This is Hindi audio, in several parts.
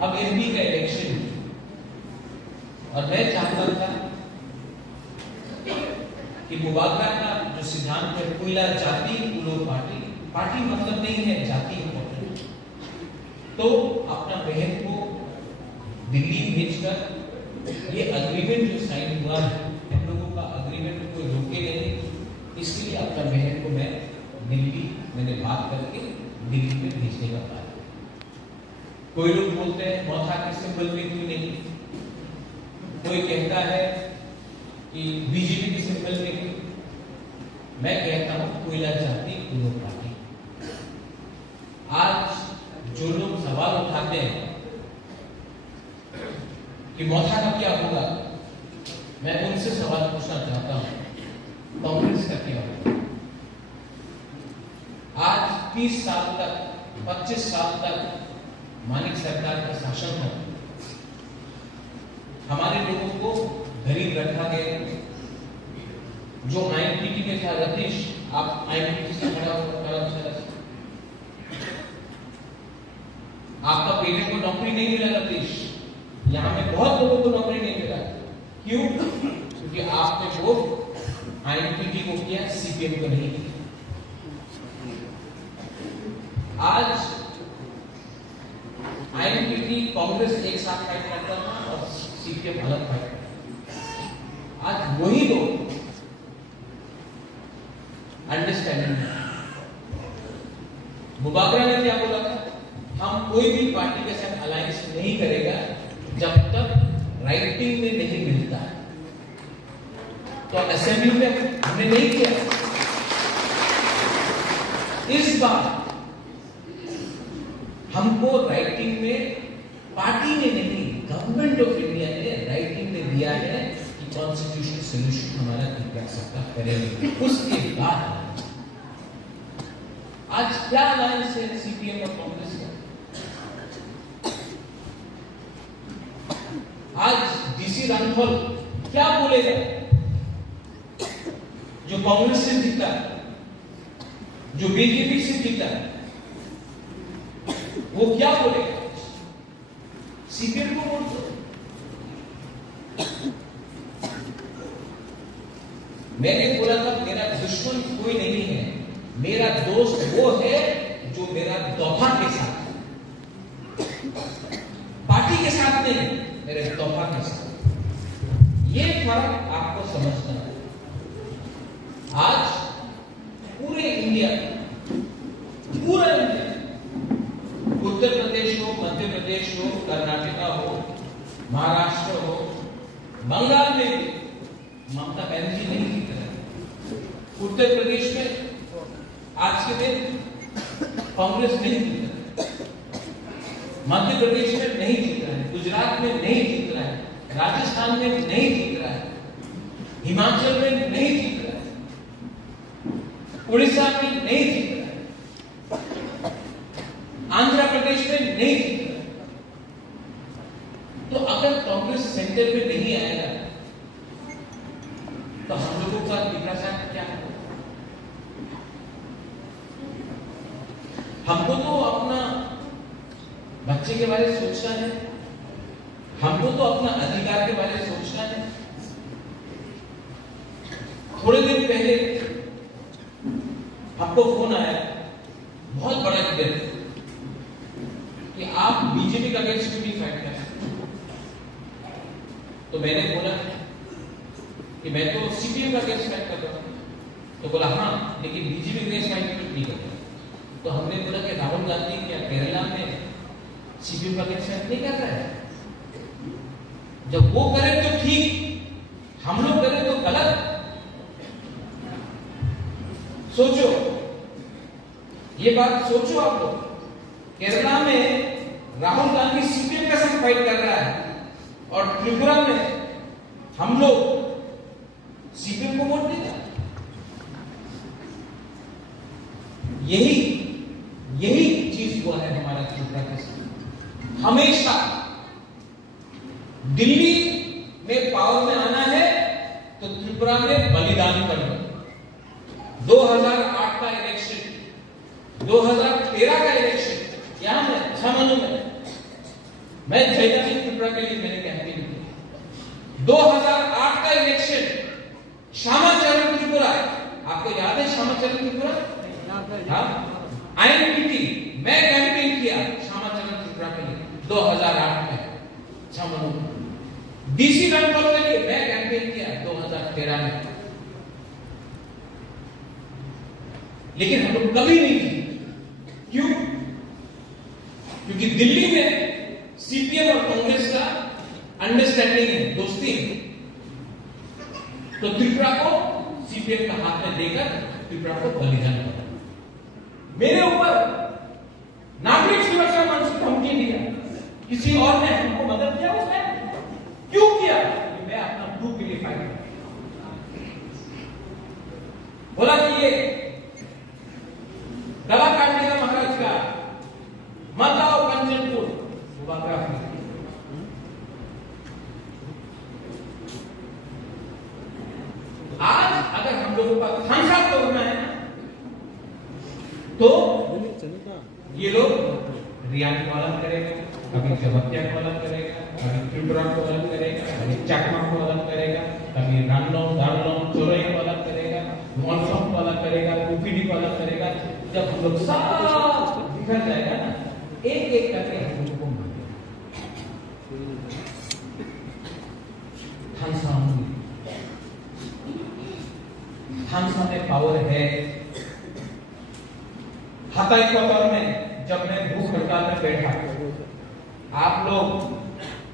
अब एमपी का इलेक्शन और मैं चाहता था कि मुबारक का जो सिद्धांत है कोयला जाति कुलो पार्टी, पार्टी मतलब नहीं है जाति इंपॉर्टेंट, तो अपना बहन को दिल्ली भेजकर ये अग्रीमेंट जो साइन हुआ है, हम लोगों का अग्रीमेंट कोई रोके नहीं, इसके लिए अपना बहन को मैं दिल्ली मैंने बात करके दिल्ली में भेजने का बात। कोई लोग बोलते हैं मौथा के सिंबल में क्यों नहीं, कोई कहता है कि बीजेपी के सिंबल में क्यों, मैं कहता हूं कोयला जाति कुलो पार्टी। आज जो लोग सवाल उठाते हैं कि मौथा का क्या होगा, मैं उनसे सवाल पूछना चाहता हूं कांग्रेस का क्या होगा। आज 30 साल तक 25 साल तक मानिक सरकार का शासन है, हमारे लोगों को गरीब रखा गया। जो आईएमपीटी में था रतीश, आप आईएमपीटी से खड़ा होकर आपका बेटे को नौकरी नहीं मिला रतीश, यहां में बहुत लोगों को नौकरी नहीं मिला। क्यों? क्योंकि आपने वोट आईएमपीटी को किया, सीपीएम को नहीं किया। आज आईएमपीटी कांग्रेस एक साथ फाइट करता था और सीपीएम अलग फाइट करता। आज वही लोग अंडरस्टैंडिंग है। मुबारक ने क्या बोला था, हम कोई भी पार्टी के साथ अलायंस नहीं करेगा जब तक राइटिंग में नहीं मिलता। तो असेंबली में हमने नहीं किया। इस बार हमको राइटिंग में पार्टी ने नहीं, गवर्नमेंट ऑफ इंडिया ने राइटिंग में दिया है कि कॉन्स्टिट्यूशनल सॉल्यूशन हमारा क्या सकता करेंगे। उसके बाद आज क्या अलायंस है सीपीएम और कांग्रेस का? आज डीसी राठौर क्या बोलेगा जो कांग्रेस से जीता, जो बीजेपी से जीता, वो क्या बोलेगा? सीपीएम को वोट दो। मैंने बोला था मेरा दुश्मन कोई नहीं है, मेरा दोस्त वो है जो मेरा तोहफा के साथ, पार्टी के साथ नहीं, मेरे तोहफा के साथ। ये फर्क आपको समझना है। आज पूरे इंडिया, पूरा इंडिया, उत्तर प्रदेश हो, मध्य प्रदेश हो, कर्नाटका हो, महाराष्ट्र हो, बंगाल में भी ममता बनर्जी नहीं जीत रहे। उत्तर प्रदेश में आज के दिन कांग्रेस नहीं जीत रहा, मध्य प्रदेश में नहीं जीत रहा है, गुजरात में नहीं जीत रहा है, राजस्थान में नहीं जीत रहा है, हिमाचल में नहीं जीत रहा है, उड़ीसा में नहीं जीत रहा है, आंध्र प्रदेश में नहीं जीत रहा है। तो अगर कांग्रेस सेंटर में नहीं आएगा तो हम लोगों का विकास क्या है? हमको तो अपना बच्चे के बारे में सोचना है, हमको तो अपना अधिकार के बारे में सोचना है। थोड़े दिन पहले हमको फोन आया, बहुत बड़ा लीडर, कि आप बीजेपी का अगेंस्ट क्यों नहीं फाइट कर रहे? तो मैंने बोला कि मैं तो सीपीएम का अगेंस्ट फाइट कर रहा हूं। तो बोला हाँ, लेकिन बीजेपी का अगेंस्ट फाइट नहीं करता। तो हमने बोला कि राहुल गांधी क्या केरला में सीपीएम का अगेंस्ट फाइट नहीं कर रहा है? जब वो करे तो ठीक, हम लोग करें तो गलत। सोचो, ये बात सोचो आप लोग। केरला में राहुल गांधी सीपीएम के साथ फाइट कर रहा है और त्रिपुरा में हम लोग सीपीएम को वोट देगा। यही चीज हुआ है हमारा त्रिपुरा के साथ। हमेशा दिल्ली में पावर में आना है तो त्रिपुरा में बलिदान करना। 2008 का इलेक्शन, 2013 का इलेक्शन, यहां में 6 महीनों में मैं जयदानी त्रिपुरा के लिए मैंने कैंपेन किया। 2008 का इलेक्शन श्यामाचरण त्रिपुरा, आपको याद है श्यामाचरण त्रिपुरा? INPT मैं कैंपेन किया श्यामाचरण त्रिपुरा के लिए 2008 में। DC रणकौर के लिए मैं कैंपेन किया 2013 में। लेकिन हम लोग कभी नहीं जीते। क्यों? क्योंकि दिल्ली में CPM और कांग्रेस का अंडरस्टैंडिंग है, दोस्ती है। तो त्रिपुरा को CPM का हाथ में देकर त्रिपुरा को बलिदान किया। मेरे ऊपर नागरिक सुरक्षा मंच ने धमकी दिया, किसी और ने हमको मदद किया उसमें? क्यों किया? मैं अपना ग्रुप के लिए फाइट कर, बोला कि ये गला काटने का महाराज का मत आओ कंचनपुर बागरा। आज अगर हम लोगों का खानसा तोड़ना है तो ये लोग रियान को अलग करेगा, कभी जबतिया को अलग करेगा, कभी त्रिपुरा को अलग करेगा, कभी चकमा को अलग करेगा, कभी रानलोंग दारलोंग चोरई को अलग करेगा, मॉनसोन को अलग करेगा, कुपीडी को अलग करेगा। जब हम लोग सब बिखर जाएगा ना, एक एक करके हम लोगों को मारेगा। थानसा में पावर है। हताई कोतवाल में जब मैं भूख हड़ताल में बैठा, आप लोग,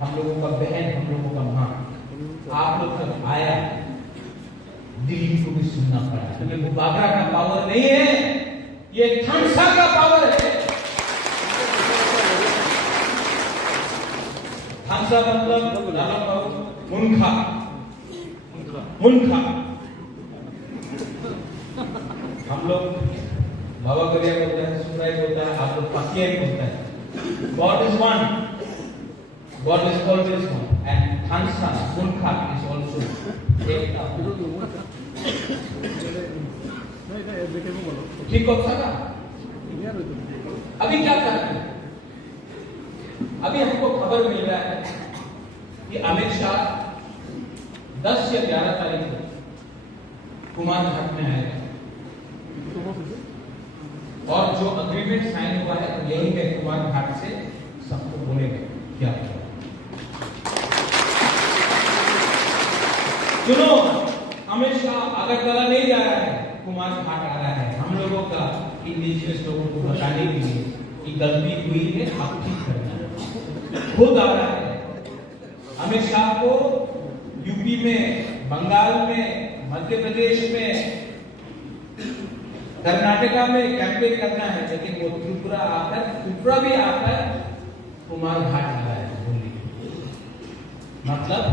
हम लोगों का बहन, हम लोगों का मां, आप लोग तक आया, दिल्ली को भी सुनना पड़ा। क्योंकि वो बागरा का पावर नहीं है, ये थानसा का पावर है। थानसा मतलब मुनखा, मुनखा। हम लोग बाबा गरिया बोलते हैं, सुराई बोलता है, आप लोग पाकिया ही बोलता है। God is one, God is always one, and Tansa, Munka is also एक। ठीक हो सका? अभी क्या कर रहे हैं? अभी हमको खबर मिल रहा है कि अमित शाह 10 या 11 तारीख को कुमार घाट में आएगा और जो अग्रीमेंट साइन हुआ है यही है, कुमार घाट से सबको बोलेगा क्या सुनो, अमित शाह अगरतला नहीं जा रहा है, कुमार घाट आ रहा है। हम लोगों का, इंडिजिनियस लोगों को बताने के लिए कि गलती हुई है, आप ठीक करना। खुद आ रहा है अमित शाह को। यूपी में, बंगाल में, मध्य प्रदेश में, कर्नाटका में कैंपेन करना है, लेकिन वो त्रिपुरा भी आकर कुमार घाट आ रहा है बोलने। मतलब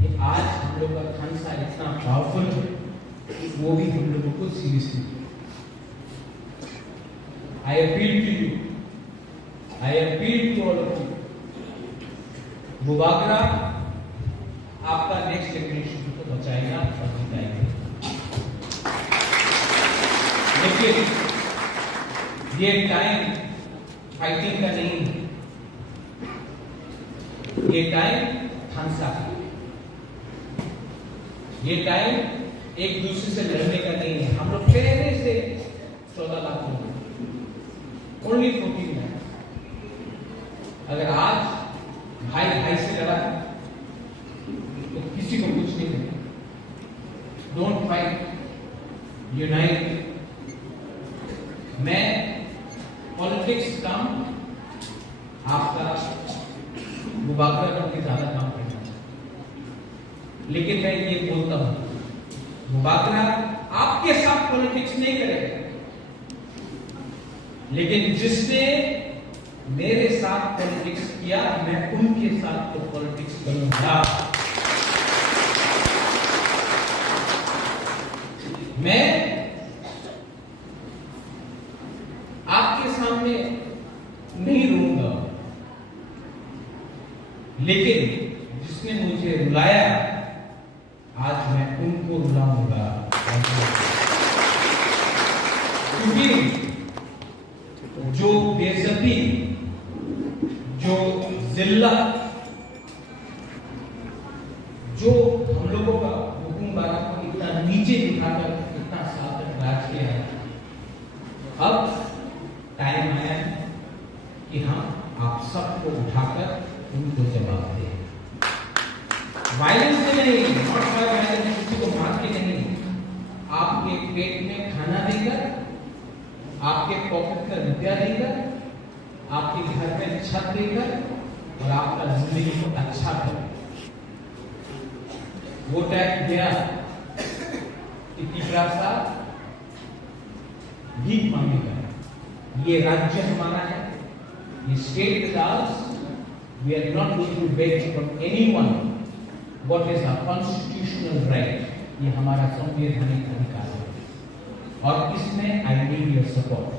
कि आज हम लोग का खानसा इतना पावरफुल है कि वो भी हम लोगों को seriously. I appeal to you, I appeal to all of you, वो बागरा आपका नेक्स्ट जनरेशन को बचाएगा और जिताएगा। लेकिन ये टाइम फाइटिंग का नहीं है, ये टाइम थानसा का, ये टाइम एक दूसरे से लड़ने का नहीं है। हम लोग पहले से 14 लाख लोग, ओनली 14 लाख। अगर आज भाई भाई से लड़ा तो किसी को कुछ नहीं देगा। Don't fight, unite. मैं पॉलिटिक्स काम आपका मुबाकरा करके ज्यादा काम करना, लेकिन मैं ये बोलता हूं मुबाकरा आपके साथ पॉलिटिक्स नहीं करेगा, लेकिन जिसने मेरे साथ पॉलिटिक्स किया मैं उनके साथ तो पॉलिटिक्स करूंगा। मैं आपके सामने नहीं रहूंगा, लेकिन जिसने मुझे रुलाया आज मैं उनको रुलाऊंगा। क्योंकि जो बेइज्जती, जो जिल्लत जिल्लत जो हम लोगों का हुकुमरान को इतना नीचे दिखाकर इतना साल तक राज किया है, अब टाइम आया है कि हम आप सबको उठाकर उनको जवाब दें। वायलेंस से नहीं, नॉट बाय वायलेंस, किसी को मार के नहीं, आपके पेट में खाना देकर, आपके पॉकेट में रुपया देकर, आपके घर में छत देकर और आपका जिंदगी को अच्छा कर। वो टाइम गया कि टिकरा साहब भीख मांगेगा। ये राज्य हमारा है, ये state is ours, we are not going to beg from anyone what is our constitutional right. ये हमारा संवैधानिक अधिकार है और इसमें आई नीड योर सपोर्ट।